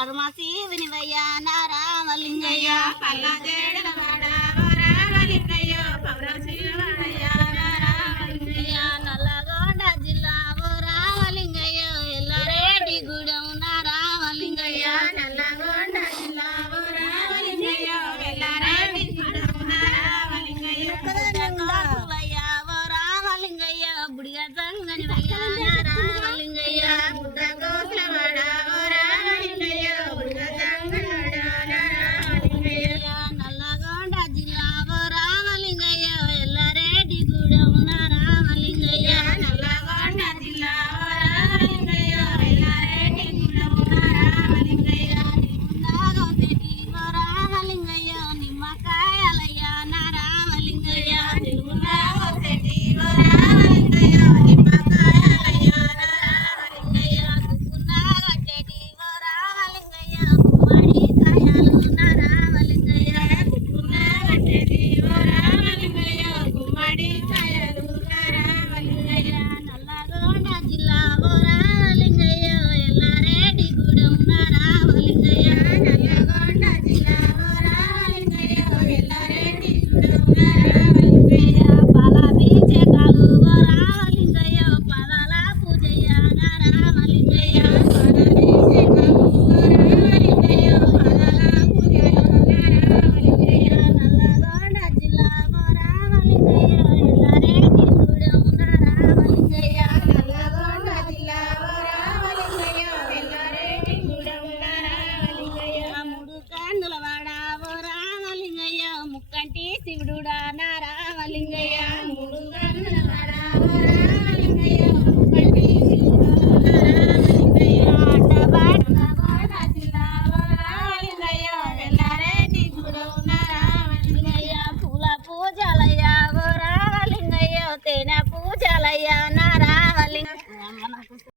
పరమ శివునివయ్య నా రామలింగయ్య పల్లా జేడల వాడ ఓ రామలింగయ్య పౌరశివాడయ్య రామలింగయ్య నల్లగొండ జిల్లా ఓ రామలింగయ్య ఎల్లారెడ్డి గూడెం నా రామలింగయ్య నల్లగొండ జిల్లా ఓ రామలింగయ్య వెల్లారెడ్డి గుడమున రామలింగయ్య కాకువయ్య ఓ రామలింగయ్య బుడిగ సంగనివయ్య నా మురుగన్నుడా నా రామలింగయ్య మురుగన్నుడా రామలింగయ్య పూజలయ్యా ఓ రామలింగయ్య తేనె పూజలయ్యా నా రామలింగ